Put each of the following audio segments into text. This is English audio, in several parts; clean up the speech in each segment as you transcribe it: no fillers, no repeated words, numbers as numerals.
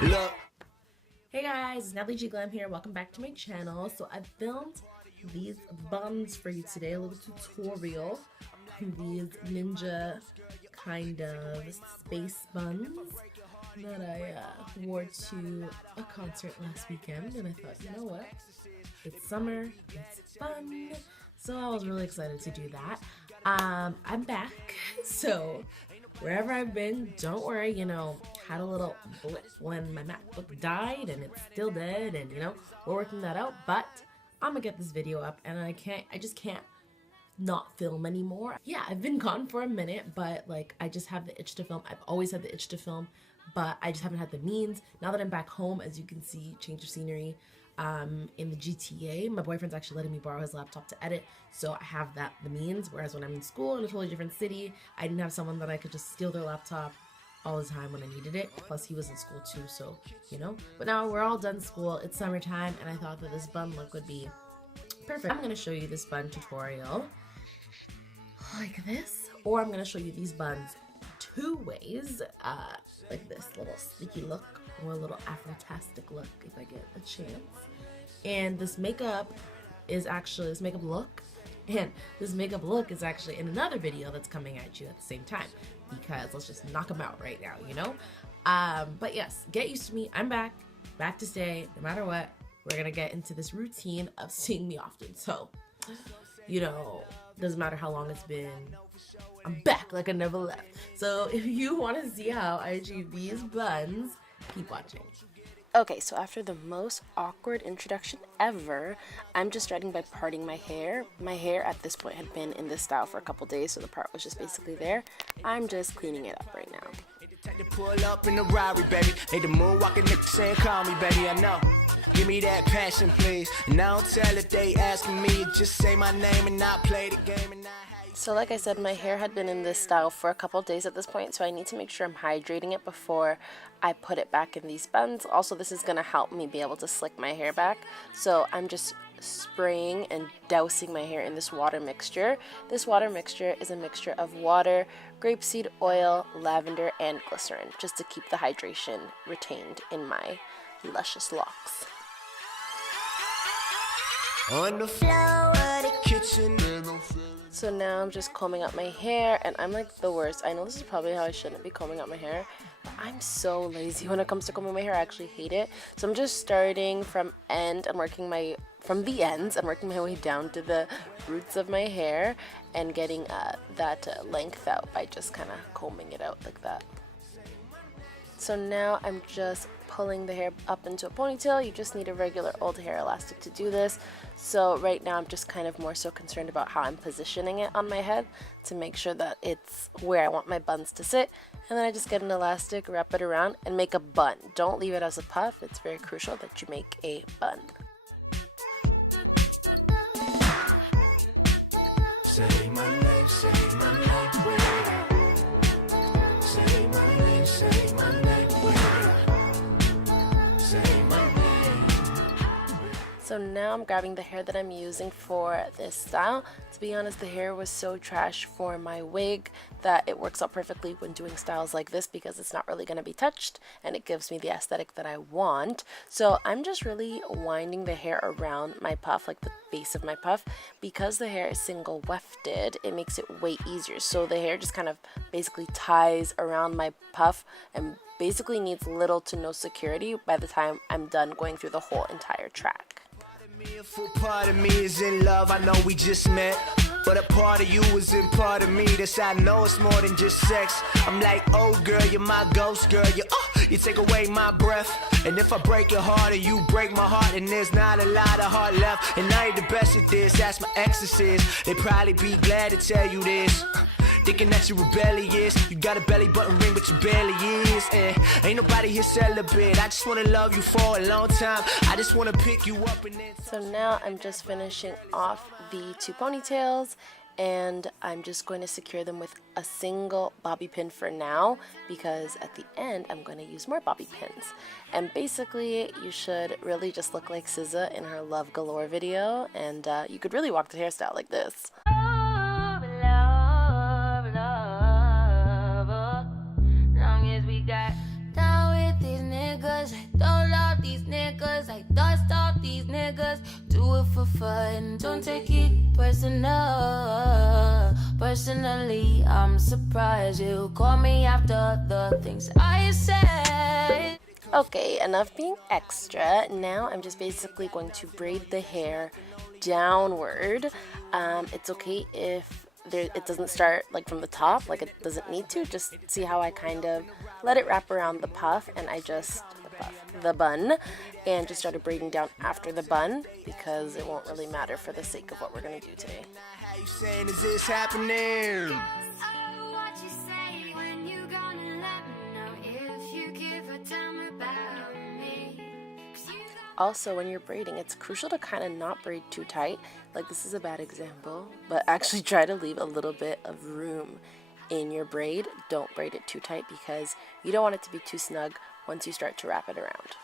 Look. Hey guys, it's Natalie G Glam here. Welcome back to my channel. So I filmed these buns for you today, a little tutorial on these ninja kind of space buns that I wore to a concert last weekend, and I thought, you know what? It's summer, it's fun, so I was really excited to do that. I'm back, so wherever I've been, don't worry, had a little blip when my MacBook died and it's still dead, and we're working that out, but I'm gonna get this video up, and I just can't not film anymore. Yeah, I've been gone for a minute, but I just have the itch to film. I've always had the itch to film, but I just haven't had the means. Now that I'm back home, as you can see, change of scenery, in the GTA, my boyfriend's actually letting me borrow his laptop to edit, so I have the means, whereas when I'm in school in a totally different city, I didn't have someone that I could just steal their laptop all the time when I needed it. Plus he was in school too, so but now we're all done school, it's summertime, and I thought that this bun look would be perfect. I'm going to show you this bun tutorial like this, or I'm going to show you these buns two ways, like this little sneaky look or a little Afro-tastic look if I get a chance. And this makeup look is actually in another video that's coming at you at the same time, because let's just knock them out right now, but yes, get used to me. I'm back to stay. No matter what, we're gonna get into this routine of seeing me often, so doesn't matter how long it's been, I'm back like I never left. So if you want to see how I achieve these buns, keep watching. Okay, so after the most awkward introduction ever, I'm just starting by parting my hair. My hair at this point had been in this style for a couple days, so the part was just basically there. I'm just cleaning it up right now. To pull up in the Rari, baby. They the moonwalking niggas saying, call me, baby, I know. Give me that passion, please. And I don't tell if they asking me, just say my name and not play the game and not how you... So like I said, my hair had been in this style for a couple days at this point, so I need to make sure I'm hydrating it before I put it back in these buns. Also, this is going to help me be able to slick my hair back. So I'm just spraying and dousing my hair in this water mixture. This water mixture is a mixture of water, grapeseed oil, lavender, and glycerin, just to keep the hydration retained in my luscious locks. On the floor of the kitchen. So now I'm just combing up my hair, and I'm like the worst. I know this is probably how I shouldn't be combing up my hair, but I'm so lazy when it comes to combing my hair. I actually hate it. So I'm just starting from the ends and working my way down to the roots of my hair and getting that length out by just kind of combing it out like that. So now I'm just pulling the hair up into a ponytail. You just need a regular old hair elastic to do this. So right now I'm just kind of more so concerned about how I'm positioning it on my head to make sure that it's where I want my buns to sit. And then I just get an elastic, wrap it around, and make a bun. Don't leave it as a puff. It's very crucial that you make a bun. Say my name, say my name. Say my name, say my name. Say my name. So now I'm grabbing the hair that I'm using for this style. To be honest, the hair was so trash for my wig that it works out perfectly when doing styles like this, because it's not really going to be touched and it gives me the aesthetic that I want. So I'm just really winding the hair around my puff, like the base of my puff. Because the hair is single wefted, it makes it way easier. So the hair just kind of basically ties around my puff and basically needs little to no security by the time I'm done going through the whole entire track. A full part of me is in love, I know we just met, but a part of you is in part of me. This I know it's more than just sex. I'm like, oh girl, you're my ghost girl. You take away my breath. And if I break your heart and you break my heart, and there's not a lot of heart left. And I ain't the best at this, that's my exorcist. They'd probably be glad to tell you this. Thinking that you're rebellious. You got a belly button ring, but you barely is. And ain't nobody here celibate. I just wanna love you for a long time. I just wanna pick you up and then... So now I'm just finishing off the two ponytails, and I'm just going to secure them with a single bobby pin for now, because at the end I'm going to use more bobby pins. And basically you should really just look like SZA in her Love Galore video, and you could really walk the hairstyle like this. Long as we got down with these niggas for fun. Don't take it personally. I'm surprised you call me after the things I said. Okay, enough being extra. Now I'm just basically going to braid the hair downward. It's okay if it doesn't start like from the top, like it doesn't need to. Just see how I kind of let it wrap around the puff, and I just the bun, and just started braiding down after the bun because it won't really matter for the sake of what we're gonna do today. How you saying, is this happening? Also, when you're braiding, it's crucial to kind of not braid too tight. Like, this is a bad example, but actually try to leave a little bit of room in your braid. Don't braid it too tight because you don't want it to be too snug once you start to wrap it around.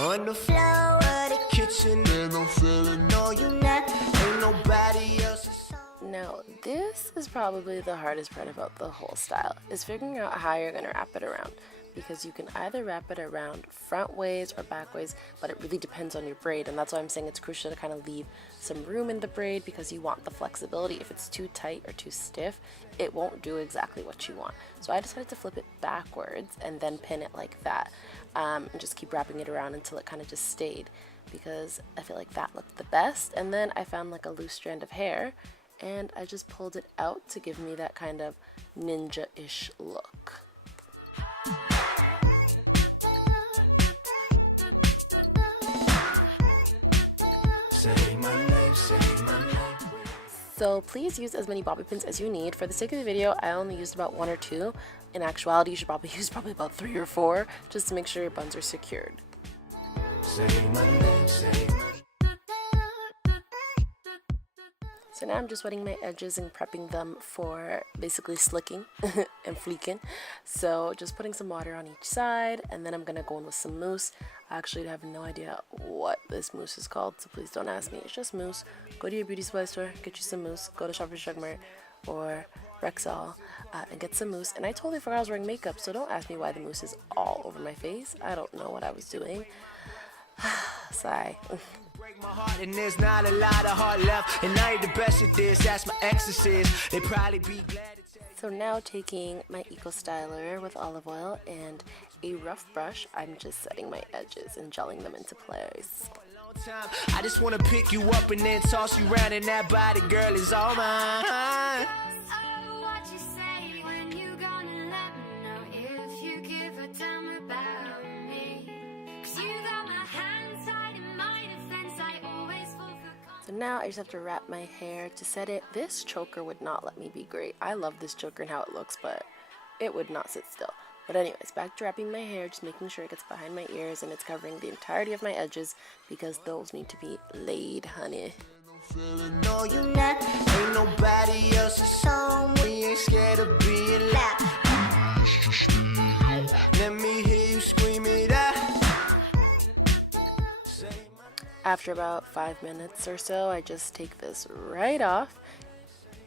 On the floor of the kitchen, and I'm feeling no, you not. Ain't nobody else's. Now, this is probably the hardest part about the whole style, is figuring out how you're going to wrap it around. Because you can either wrap it around front ways or back ways, but it really depends on your braid, and that's why I'm saying it's crucial to kind of leave some room in the braid because you want the flexibility. If it's too tight or too stiff, it won't do exactly what you want. So I decided to flip it backwards and then pin it like that, and just keep wrapping it around until it kind of just stayed, because I feel like that looked the best. And then I found like a loose strand of hair, and I just pulled it out to give me that kind of ninja-ish look. Say my name, say my name. So please use as many bobby pins as you need. For the sake of the video, I only used about 1 or 2. In actuality, you should probably use about 3 or 4 just to make sure your buns are secured. Say my name, say my name. So now I'm just wetting my edges and prepping them for basically slicking and fleeking. So just putting some water on each side, and then I'm going to go in with some mousse. I actually have no idea what this mousse is called, so please don't ask me. It's just mousse. Go to your beauty supply store, get you some mousse. Go to Shoppers Drug Mart or Rexall and get some mousse. And I totally forgot I was wearing makeup, so don't ask me why the mousse is all over my face. I don't know what I was doing. Sigh. Break my heart and there's not a lot of heart left, and I ain't the best at this. That's my exorcist. They probably be glad to tell you. So now taking my Eco Styler with olive oil and a rough brush, I'm just setting my edges and gelling them into place. I just wanna pick you up and then toss you around, and that body, girl, is all mine. So now I just have to wrap my hair to set it. This choker would not let me be great. I love this choker and how it looks, but it would not sit still. But anyways, back to wrapping my hair, just making sure it gets behind my ears and it's covering the entirety of my edges because those need to be laid, honey. No, you not. Ain't nobody else's song. We ain't scared of being loud. Let me hear you scream it out. After about 5 minutes or so, I just take this right off.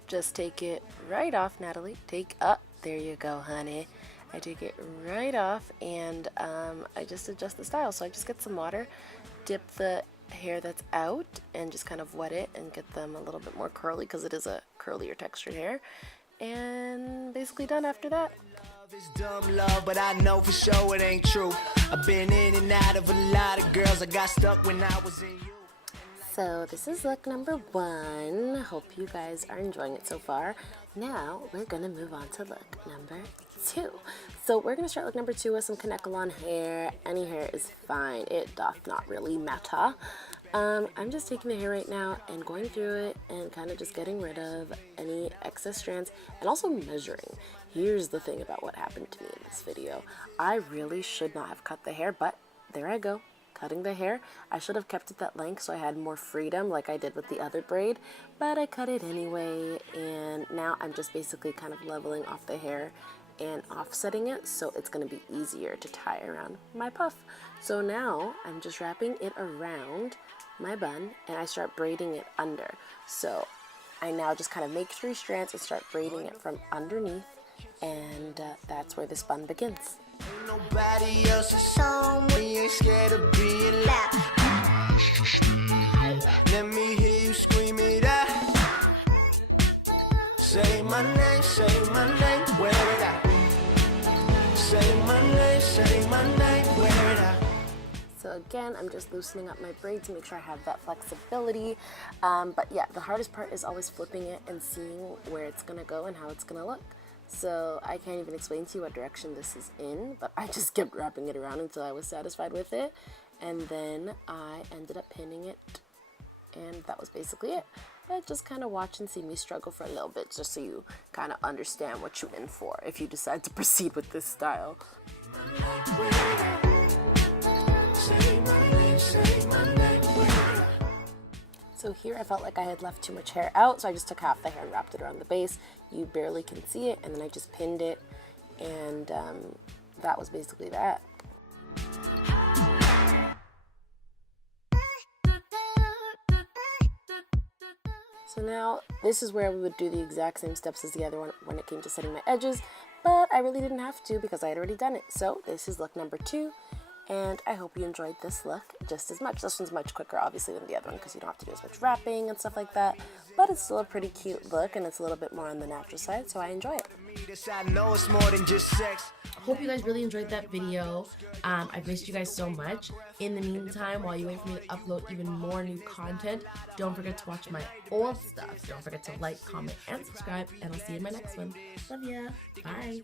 Just take it right off, Natalie. There you go, honey. I take it right off, and I just adjust the style. So I just get some water, dip the hair that's out, and just kind of wet it and get them a little bit more curly because it is a curlier textured hair. And basically done after that. It's dumb love, but I know for sure it ain't true. I've been in and out of a lot of girls. I got stuck when I was in you. So this is look number 1. Hope you guys are enjoying it so far. Now we're gonna move on to look number 2. So we're gonna start look number 2 with some Kanekalon hair. Any hair is fine. It doth not really matter. I'm just taking the hair right now and going through it and kind of just getting rid of any excess strands and also measuring. Here's the thing about what happened to me in this video. I really should not have cut the hair, but there I go, cutting the hair. I should have kept it that length so I had more freedom like I did with the other braid, but I cut it anyway, and now I'm just basically kind of leveling off the hair and offsetting it so it's going to be easier to tie around my puff. So now I'm just wrapping it around my bun and I start braiding it under. So I now just kind of make 3 strands and start braiding it from underneath, and that's where this bun begins. Ain't nobody else's song. We ain't scared of being loud. Let me hear you scream it out. Say my name, wear it out. Say my name, wear it out. So again, I'm just loosening up my braid to make sure I have that flexibility. But yeah, the hardest part is always flipping it and seeing where it's gonna go and how it's gonna look. So I can't even explain to you what direction this is in, but I just kept wrapping it around until I was satisfied with it. And then I ended up pinning it, and that was basically it. But just kind of watch and see me struggle for a little bit, just so you kind of understand what you're in for if you decide to proceed with this style. So here I felt like I had left too much hair out, so I just took half the hair and wrapped it around the base. You barely can see it, and then I just pinned it, and that was basically that. So now this is where we would do the exact same steps as the other one when it came to setting my edges, but I really didn't have to because I had already done it. So this is look number 2. And I hope you enjoyed this look just as much. This one's much quicker, obviously, than the other one because you don't have to do as much wrapping and stuff like that. But it's still a pretty cute look, and it's a little bit more on the natural side, so I enjoy it. I know it's more than just sex. Hope you guys really enjoyed that video. I've missed you guys so much. In the meantime, while you wait for me to upload even more new content, don't forget to watch my old stuff. Don't forget to like, comment, and subscribe, and I'll see you in my next one. Love ya. Bye.